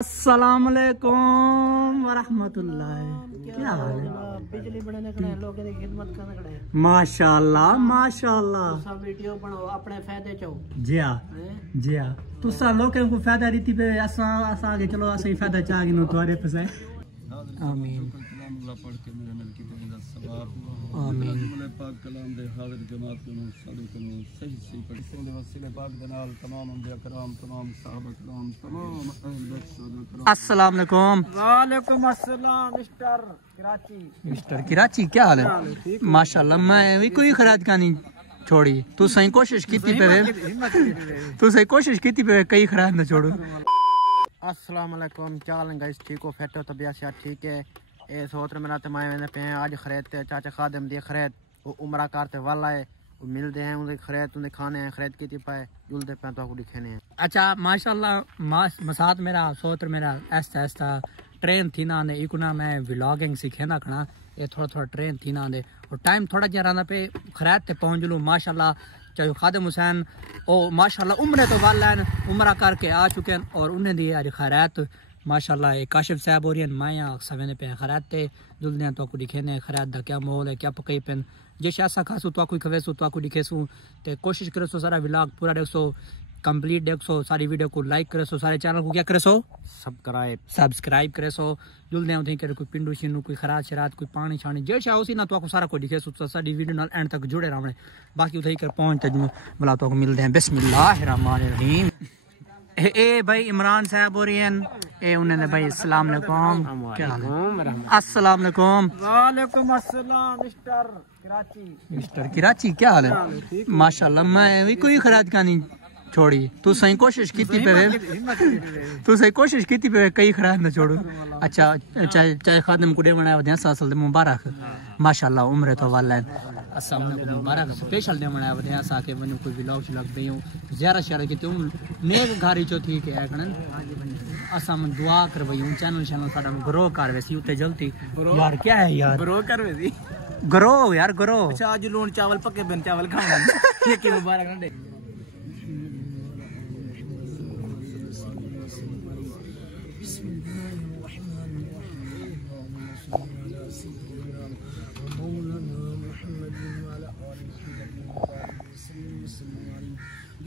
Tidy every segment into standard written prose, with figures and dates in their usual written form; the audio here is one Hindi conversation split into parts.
अस्सलामुअलैकुम वरहमतुल्लाह। क्या हाल है? बिजली बढ़ाने खड़े हैं, लोगों की खिदमत करने खड़े हैं। माशाअल्लाह माशाअल्लाह। सब वीडियो बनाओ अपने फायदे चो। जी हाँ जी हाँ। तुसा लोगों को फायदा रीति पे असा आगे चलो असा फायदा चाहे नो तुम्हारे पे से। आमीन आमीन। पाक कलाम दे हाजिर जमात को सदी को सही सही पढ़ से वसीले पाक दे नाल तमाम अंबिया कराम तमाम सहाबा कराम तमाम अहल बैत कराम। अस्सलाम वालेकुम। वालेकुम अस्सलाम मिस्टर कराची। मिस्टर कराची क्या हाल है? माशाअल्लाह मैं भी कोई खराज का नहीं छोड़ी। तू सही कोशिश की थी पे तू सही कोशिश की थी पे कई खराज ना छोड़ो। अस्सलाम वालेकुम। क्या हाल है गाइस? ठीक हो? फिट हो? तबीयत से ठीक है? ए सोत्र मेरा ते माए पे हैं आज खरीदते चाचा खादिम दी खरीद वो उमरा करते वाला है वो मिलते हैं उनके खरीद उनके खाने हैं खरीद की पाए जुलते पे तो दिखने हैं। अच्छा माशाल्लाह मसाद मेरा सोत्र मेरा ऐसा ऐसा ट्रेन थी ना ने इकुना मैं व्लॉगिंग सीखे ना खना ये थोड़ा थोड़ा ट्रेन थी ना दे और टाइम थोड़ा जरा रहना पे खरीद ते पहुंच लूँ माशाल्लाह। चाहे खादिम हुसैन ओ माशाल्लाह उम्र तो वाला उम्र करके आ चुके हैं और उन्हें दी आज खैरात माशाल्लाह। एक काशिफ साहब और माया सवेने पे खैरात थे जुलने तो को दिखे ने खैरात दा क्या माहौल है क्या पकई पेन जैसे ऐसा खासू तो कोई खवेसू तो को दिखेसू ते कोशिश करो सो सारा व्लॉग पूरा देखो कंप्लीट देखो सारी वीडियो को लाइक करे सो सारे चैनल को क्या करे सो सब्सक्राइब करे सो जुलने उठी करे कोई पिंडू शिनू कोई खराज शरात कोई पानी छानी जैसे उसी ना तो सारा को दिखे सो सारी वीडियो नाल एंड तक जुड़े रहने बाकी उठी कर पहुंचते बुला तो मिलते हैं। बिस्मिल्लाहिर्रहमानिर्रहीम। ए भाई इमरान साहब और ए उन्होंने भाई अस्सलाम वालेकुम। क्या हाल है? अस्सलाम वालेकुम। वालेकुम अस्सलाम मिस्टर कराची। मिस्टर कराची क्या हाल है? माशाल्लाह मैं भी कोई खराज का नहीं छोड़ी। तू सही कोशिश की थी पे तू सही कोशिश की थी पे कई खराज ना छोड़ो। अच्छा चाहे चाहे खादिम कुड़े बनाया वधिया साल मुबारक माशाल्लाह उम्र तो वाला है अस्सलाम वालेकुम मुबारक स्पेशल डे मनाया वधिया सा के वनु कोई व्लॉग श्लॉग बेयो ज़्यादा शहर के तुम नेक घारी चो थी के आकणन असा मन दुआ कर भई चैनल चैनल साडा ग्रो कर वैसी उते जल्दी यार क्या है यार ग्रो कर वैसी ग्रो यार ग्रो। अच्छा आज लून चावल पके बन चावल खाना ये की मुबारक ना दे।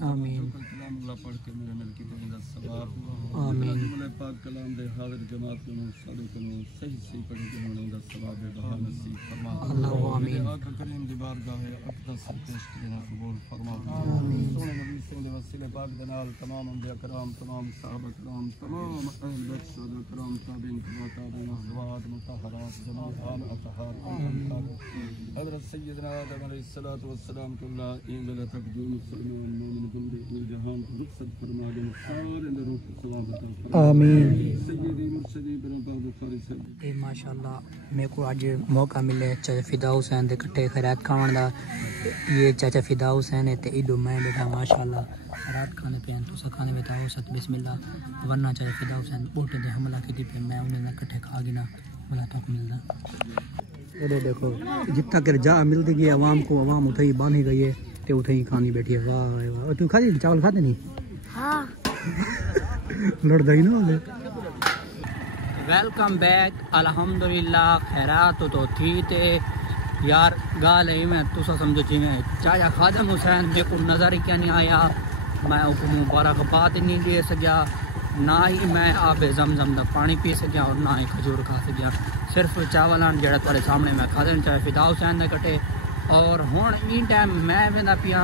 आमीन कलाम अल्लाह पढ़ के मेरे मिल की तो सवाब आमीन रसूल पाक कलाम दे हाजिर जमात को सादे को सही सही पढ़ के होने दा सवाब बहा नसीब फरमा। अल्लाह आमीन। आका करीम दी बारगाह है अक़दस से पेश करना कबूल फरमा। सोने नबी दे वसीले पाक दे नाल तमाम अंबिया कराम तमाम सहाबा कराम तमाम अहल बैत सहाबा कराम ताबीन ताबीन अज़वाज मुतहहरात जमात आल अतहार हज़रत सय्यदना आदम अलैहिस्सलातु वस्सलाम को ला इंजल तकदीम मुसलमान मोमिन गुंदे जहान रुखसत फरमा दे सारे अंदर रूह सवाब अता आमीन। सय्यदी मुर्शदी बरबा बुखारी साहब ए माशाअल्लाह मेरे को आज मौका मिले चाचा फिदा हुसैन दे कट्टे खैरात खावन दा। ये चाचा फिदा हुसैन है ते इडो मैं बेटा माशाअल्लाह खैरात खाने पे तो खाने में ताओ सत बिस्मिल्लाह वरना चाचा फिदा हुसैन बोटे दे हमला की पे मैं उन्हें ना कट्टे खा गिना मला तक मिलदा। ये देखो जितना कर जा मिलती गई आवाम को, आवाम उठे ही बांधी गई है ते उठे ही खानी बैठी है। वाह वाह तू खाती चावल खाते नहीं? हाँ लड़दा ही ना वाले। वेलकम बैक अल्हम्दुलिल्लाह खैरात तो थी ते यार गाल है मैं तुसा समझो जी मैं चाचा खादम हुसैन मेरे को नज़र ही क्या नहीं आया। मैं उसको मुबारकबाद नहीं दे सकिया, ना ही मैं आबे जमजम का पानी पी सकिया और ना ही खजूर खा सकिया। सिर्फ चावल जरा तेरे सामने मैं खा देना चाहे फिदा हुसैन ने कटे। और हुण इन टाइम मैं वेंदा पिया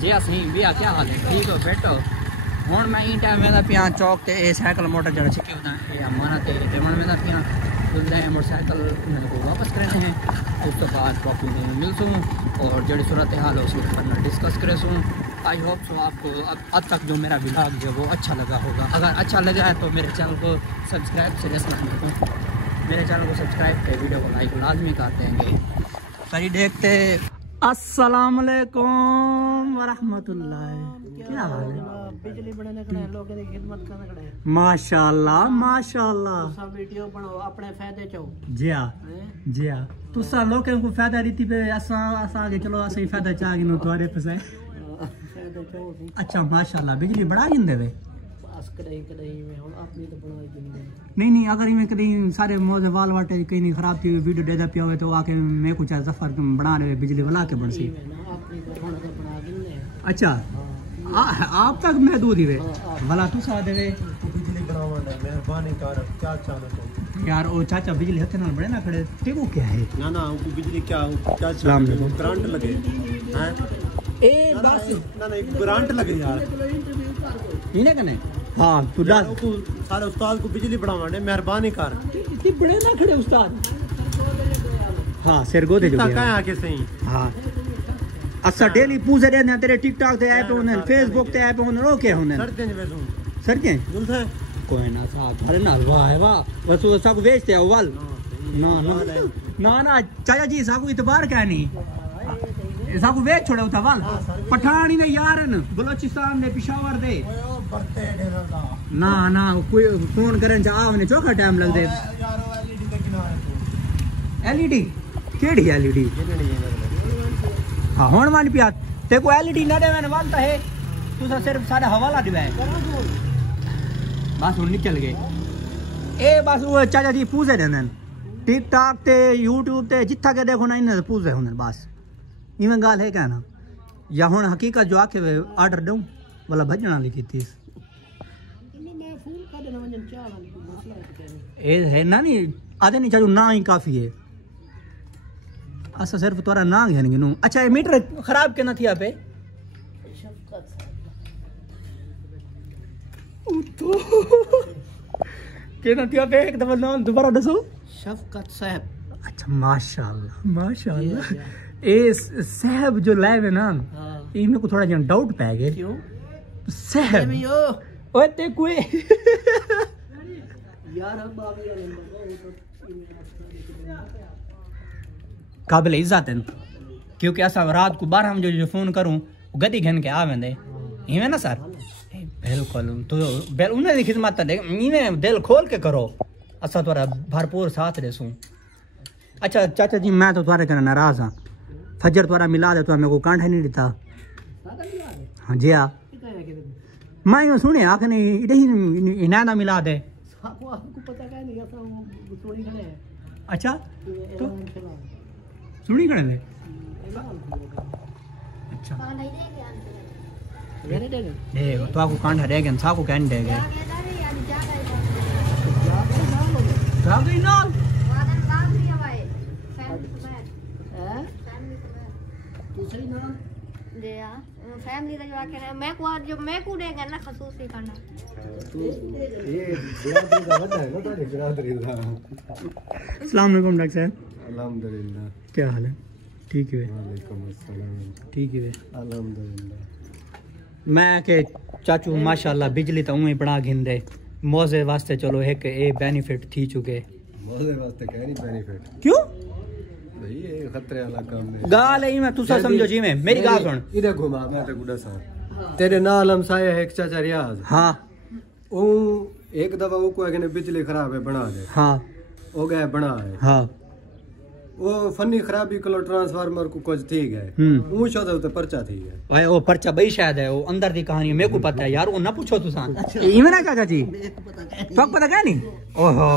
जे असीं बिया क्या हाल है ठीक हो बैठो। हुण मैं इन टाइम वेंदा पिया चौक ते ए साइकिल मोटर जरा छिके होता है अमाना ते हुण वेंदा पिया खुलदे मोटरसाइकिल उन्हें को वापस करने हैं। उस तो बाद टॉपिक में मिलसूँ और जड़ी सूरत हाल है उसके ऊपर डिस्कस करेसूँ। आई होप सो आपको अब तक जो मेरा व्लॉग जो वो अच्छा लगा होगा। अगर अच्छा लगा है तो मेरे चैनल को सब्सक्राइब से मेरे चैनल को सब्सक्राइब कर वीडियो को लाइक लाजमी कर देंगे। सही देखते अस्सलाम वालेकुम वरहमतुल्लाह। क्या हाल है? बिजली बनाने खड़ा है, लोगों की खिदमत करने खड़ा है। माशाल्लाह माशाल्लाह। सब वीडियो बनाओ अपने फायदे चो। जी हाँ जी हाँ तुसा लोगों को फायदा रीति पे असा आगे चलो असा ही फायदा चाह गिनो तुम्हारे पे से। अच्छा माशाल्लाह बिजली बढ़ा जिंदे वे नहीं नहीं अगर इवें कहीं सारे मौजे वाल वाटे कहीं नहीं खराब थी वीडियो डेदा पिया हुए तो आके मैं कुछ जफर बना रहे बिजली वाला के बन सी। अच्छा आप तक महदूद ही वे भला तू सा देवे बिजली बनावा मेहरबानी कर क्या चाहना यार ओ चाचा बिजली हथे नाल बड़े ना खड़े ते वो क्या है? ना ना वो बिजली क्या करंट लगे हैं ए बस ना ना एक करंट लगे यार इने कने। हाँ तू दस सारे उस्ताद को बिजली बनावा मेहरबानी कर ते बड़े ना खड़े उस्ताद। हाँ सिर गोदे जो क्या आके सही। हाँ अच्छा डेली पूछे रहने तेरे टिकटॉक ते ऐप होने फेसबुक ते ऐप होने ओके होने सरते वेसू सरते जुलता कोई ना साहब अरे ना वाह है वाह वसु सब बेचते हो वल ना ना ना ना चाचा जी साकू इतबार क्या नहीं साकू बेच छोड़े उता वल पठानी ने यारन बलोचिस्तान दे पेशावर दे ना ना कोई फोन करन जा आवने चोखा टाइम लग दे एलईडी केड़ी एलईडी हाँ हुण मान पिया ते को एलईडी ना देवन वालता है तुसा सिर्फ सारा हवाला दिवा है बस हुण निकल गए ए बस वो चाचा जी पूछे रहंदन टिकटॉक ते यूट्यूब ते जिथा के देखो ना इन पूछे हुंदन बस इवें गाल है क्या ना या हुण हकीकत जो आके ऑर्डर दूं वाला भजना लिखी थी ए है ना नहीं आधे नहीं चाचू ना ही काफी है असा सिर्फ तोरा ना घेन गिनू। अच्छा ये मीटर खराब के ना थी पे के ना थी पे एक दफा नाम दोबारा दसो शफकत साहब। अच्छा माशाल्लाह माशाल्लाह ए साहब जो लाइव है ना ये मेरे को थोड़ा जन डाउट पै गए क्यों साहब ओए ते कोई यार अब बाबी काबिल इज्जत है क्योंकि असा रात को 12 बजे जो फोन करूँ गदी घन के आवेंदे इवें ना सर बिल्कुल तो उन्हें खिदमत इवें दिल खोल के करो असा तुम्हारा भरपूर साथ देसूँ। अच्छा चाचा जी मैं तो तुम्हारे कने नाराज हाँ फजर तुम्हारा मिला दे तो मेरे को कांठा नहीं देता। हाँ जी हाँ मैं यूँ सुने आखने इनादा मिला दे। अच्छा तो सुनी खड़े ले अच्छा तो आपको कांठा दे गए साको कहने दे गए बरादरी नाल वादन बरादरी है भाई फैमिली समेत हैं फैमिली समेत दूसरी नाल दे यार फैमिली का जो आके मैं को जो मैं को देगा ना खसूसी खाना तू ये बिरादरी का बता है ना तेरी बिरादरी का। अस्सलाम वालेकुम डॉक्टर साहब। अल्हम्दुलिल्लाह। क्या हाल है? ठीक है वालेकुम अस्सलाम। ठीक है। अल्हम्दुलिल्लाह। मैं के चाचू माशाल्लाह बिजली तो उमें बना घिंदे मौजे वास्ते चलो एक ए बेनिफिट थी चुके मौजे वास्ते कह नहीं बेनिफिट क्यों भाई ये खतरे वाला काम है। गाल है मैं तुसा समझो जी में मेरी गाल सुन इधर घुमा मैं ते गुडा सा तेरे नाल हम साया एक चाचा रियाज हाँ ओ एक दफा वो को ने बिजली खराब है बना दे हाँ हो गया बना है हाँ वो फनी खराबी कलो ट्रांसफार्मर को कुछ ठीक है ऊ शो तो पर्चा थी है भाई वो पर्चा बई शायद है वो अंदर दी कहानी है मेरे को पता है यार वो ना पूछो तुसा इमे ना चाचा जी फक पता क्या नहीं ओहो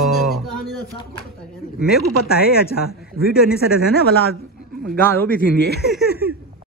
मेरे को पता है अच्छा वीडियो नहीं सर है ना वाला गाल वो भी थी नहीं